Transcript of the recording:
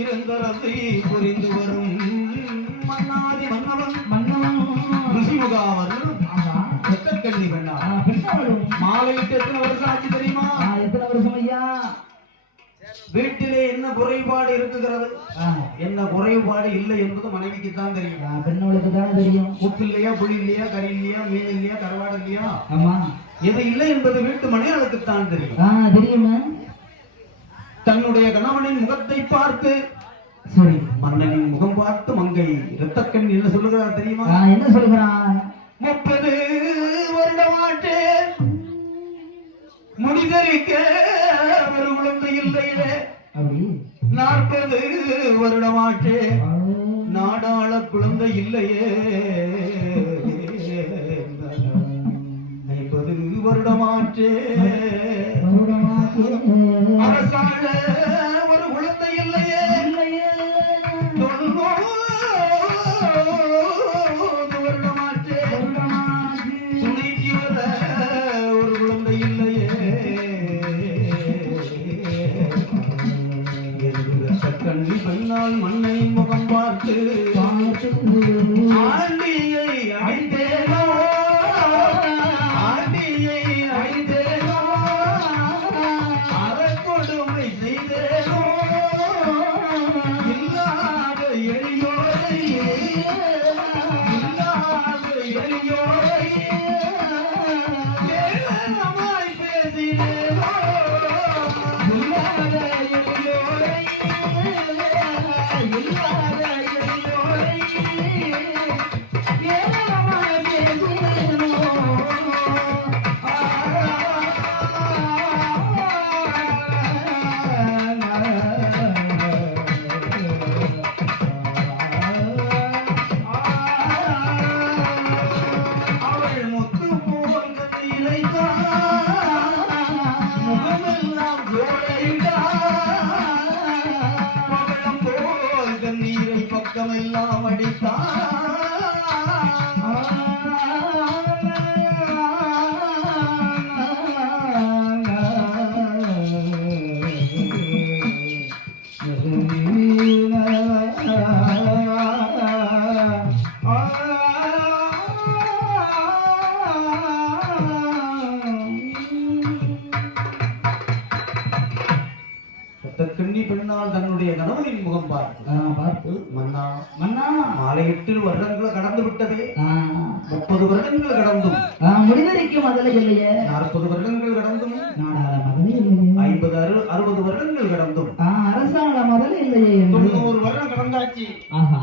இருந்தரத்தை புரிந்து வரும் மன்னாதி மன்னவன் ரிஷிமுகாவர் கள்ளி பெண்ணா மாலையிட்டு எத்தனை வருஷம் ஆச்சு தெரியுமா? எத்தனை வருஷம் ஐயா? வீட்டிலே என்ன குறைபாடு இருக்குகிறது, என்ன குறைபாடு இல்லை என்பது மனைவிக்கு தான் தெரியும். பெண்களுக்கு தான் தெரியும். உப்பு இல்லையா, புளி இல்லையா, கறி இல்லையா, மீன் இல்லையா, கருவாடு இல்லையா, ஆமா எது இல்லை என்பது வீட்டு மனையாளுக்கு தான் தெரியும். தெரியுமா? தன்னுடைய கணவனின் முகத்தை பார்த்து சரி மன்னனின் முகம் பார்த்து மங்கை இரத்தக்கண் என்ன சொல்லுகிறார் தெரியுமா? என்ன சொல்லுகிறான்? 30 வருடமாட்டு முடிதறிக்க ஒரு குழந்தை இல்லையே, 40 வருடமாட்டு நாடாள குழந்தை இல்லையே, 50 வருடமாட்டு அரசாங்க ஒரு குழந்தை இல்லையே, 90 வருடமாட்டு துணைக்கு வர ஒரு குழந்தை இல்லையே, கண்ணி பெண்ணால் மன்னனின் முகம் பார்த்து ஆண்டியை அடித்தேனோ, ஆண்டியை அடித்தேனோ, அறக்கொடுமை செய்தேனோ, இல்லாத எளியோரை, இல்லாத எளியோரை ஏளனமாய் பேசினேனோ, இல்லாத எளியோரை, இல்லாத எளியோரை ஏளனமாய் பேசினேனோ. அவள் முத்து போல் கத்திரைத்தான், முகமெல்லாம் ஜோடைத்தான், பவளம் போல் கண்ணீரை பக்கமெல்லாம் அடித்தான். கண்ணி பெண்ணால் தன்னுடைய கணவனின் முகம் பார்த்து பார்த்து மன்னா மன்னா மாலை 8 வருடங்கள் கடந்து விட்டது. ஆ, 30 வருடங்கள் கடந்தும் முடிவரைக்கும் அதில் இல்லையே. 40 வருடங்கள் கடந்தும் நாடாள மதலே இல்லையே. 50 60 வருடங்கள் கடந்தும் அரசாங்க மதலே இல்லையே என்று. 90 வருடம் கடந்தாச்சு. ஆஹா